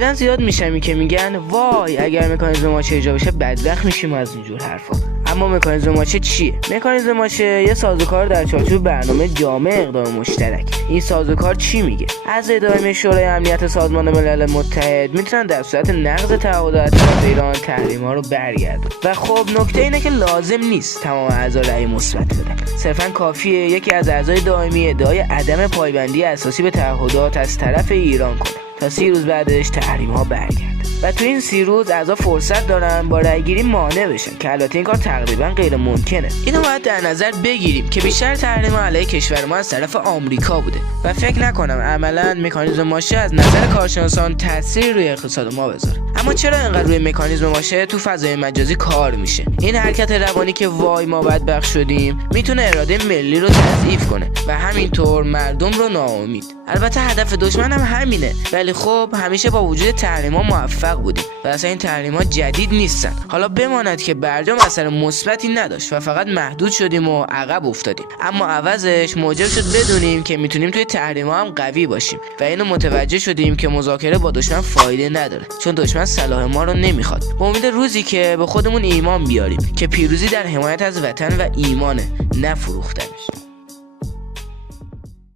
جدیدن زیاد میشمی که میگن وای اگر مکانیزم ماچه ایجاد بشه بدبخت میشیم از اینجور حرفا. اما مکانیزم ماچه چیه؟ مکانیزم ماچه یه سازوکار در چارچوب برنامه جامع اقدام مشترک. این سازوکار چی میگه؟ از دائمی شورای امنیت سازمان ملل متحد میتونن در صورت نقض تعهدات طرف ایران تحریم‌ها رو برگردونن. و خب نکته اینه که لازم نیست تمام اعضا رأی مثبت بدن. صرفاً کافیه یکی از اعضای دائمی ادعای عدم پایبندی اساسی به تعهدات از طرف ایران کنه تا 30 روز بعدش تحریم‌ها برگرده. و تو این 30 روز اعضا فرصت دارن با رأیگیری مانع بشن که البته این کار تقریبا غیر ممکنه. اینو باید در نظر بگیریم که بیشتر تحریم‌ها علیه کشور ما از طرف آمریکا بوده و فکر نکنم عملاً مکانیزم ماشه از نظر کارشناسان تأثیر روی اقتصاد ما بذاره. اما چرا اینقدر روی مکانیزم ماشه تو فضای مجازی کار میشه؟ این حرکت روانی که وای ما بدبخت شدیم میتونه اراده ملی رو تضعیف کنه و همینطور مردم رو ناامید. البته هدف دشمن هم همینه، ولی خب همیشه با وجود تحریم‌ها موفق بودیم و اصلا این تحریم‌ها جدید نیستن. حالا بماند که برجام اثر مثبتی نداشت و فقط محدود شدیم و عقب افتادیم، اما عوضش موجب شد بدونیم که میتونیم توی تحریم‌ها هم قوی باشیم و اینو متوجه شدیم که مذاکره با دشمن فایده نداره، چون دشمن صلاح ما رو نمیخواد. به امید روزی که به خودمون ایمان بیاریم که پیروزی در حمایت از وطن و ایمانه، نه فروختن.